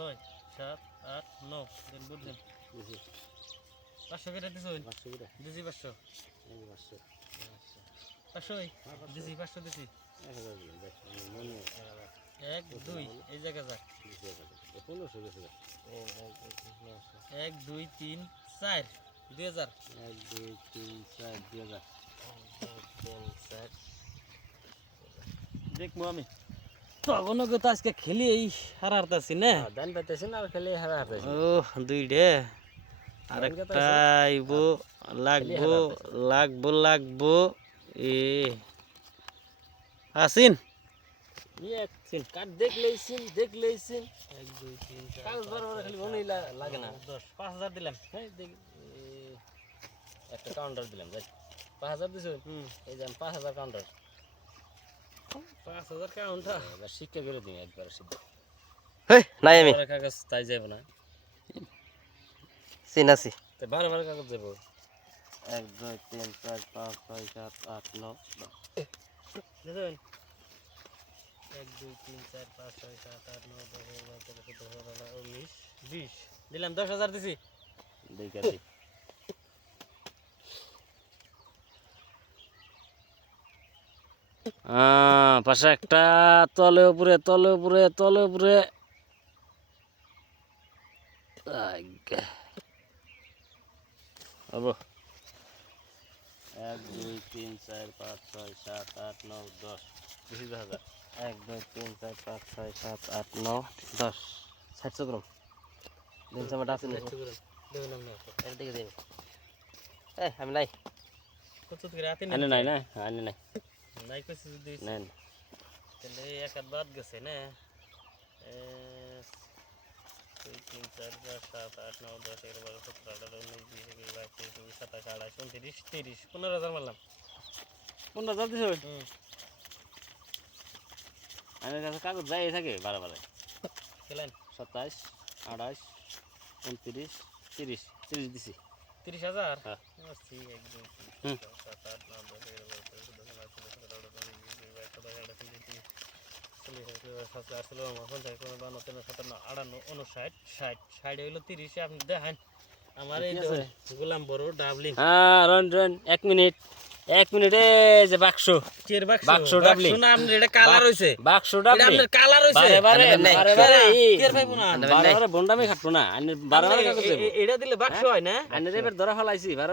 6 7 8 9 দিন বুঝছেন 500 করে দিছো 500 করে দিছি 500 এই 500 500 দিছি 500 দিছি 1000 দিন দেখ মনে 1 2 এই জায়গা যা 1500 গেছে 1 2 3 4 2000 1 2 3 4 2000 দেখবো আমি তখনও তো আজকে খেলি এই হারারতাছি না দান পাইতেছেন আর খালি হারা হারতেছেন ও দুইটা আরেকটা আইব লাগবো লাগবো এ আসিন এক সিন কাট দেখলেইছিন 1 2 3 কাগজ 4 বারবার খালি মনেই লাগে না 10 5000 দিলাম হ্যাঁ দেখ একটা কাউন্টার দিলাম যাই 5000 দিছো এই যে 5000 কাউন্টার 5000 কাউন্টার এবার শিক্ষা করে দিই একবার সিদ্ধ হেই নাই আমি বারে কাগজ তাই যাব না চিনাছি তো বারে কাগজ যাব 1 2 3 4 5 6 7 8 9 দেখুন 1 2 3 4 5 6 7 8 9 10 11 12 13 19 20 দিলাম 10000 দিছি দেখা দিই পাশে একটা তলে উপরে হবো 1 2 3 4 5 6 7 8 9 10 20000 1 2 3 4 5 6 7 8 9 10 60 গ্রাম দিন সময়টা আছে না দেখলাম না এর দিকে দিন এই আমি নাই কত করে রাতে আনে নাই না আনে নাই নাই কইছি যদি না তাহলে এক হাত বাদ গেছে না 2 3 4 5 7 8 9 10 11 12 17 18 19 20 21 22 23 27 28 29 30 15000 মারলাম 15000 দিছো আমার কাছে কাগজ যাই থাকে বারে খেলেন 27 28 29 30 30 দিছি 30000 হ্যাঁ। আছি 1 2 হুম। 3 4 5 6 7 8 9 10 11 12 13 14 15 16 17 18 19 হইলো 30 আপনি দেখেন আমার এই ঠিক আছে। গোলাম বড় ডাবলিং হ্যাঁ রন 1 মিনিট এই যে বাক্স বাক্স ডাবলিং না আপনি এটা কালার হইছে বাক্স এটা ডাবলিং আপনার কালার হইছে বারে কের পাইবো না বারে বন্ডামি খাটবো না বারে কাগজ দেব এটা দিলে বাক্স হয় না আইনে এবার ধরা ফলাইছি বারে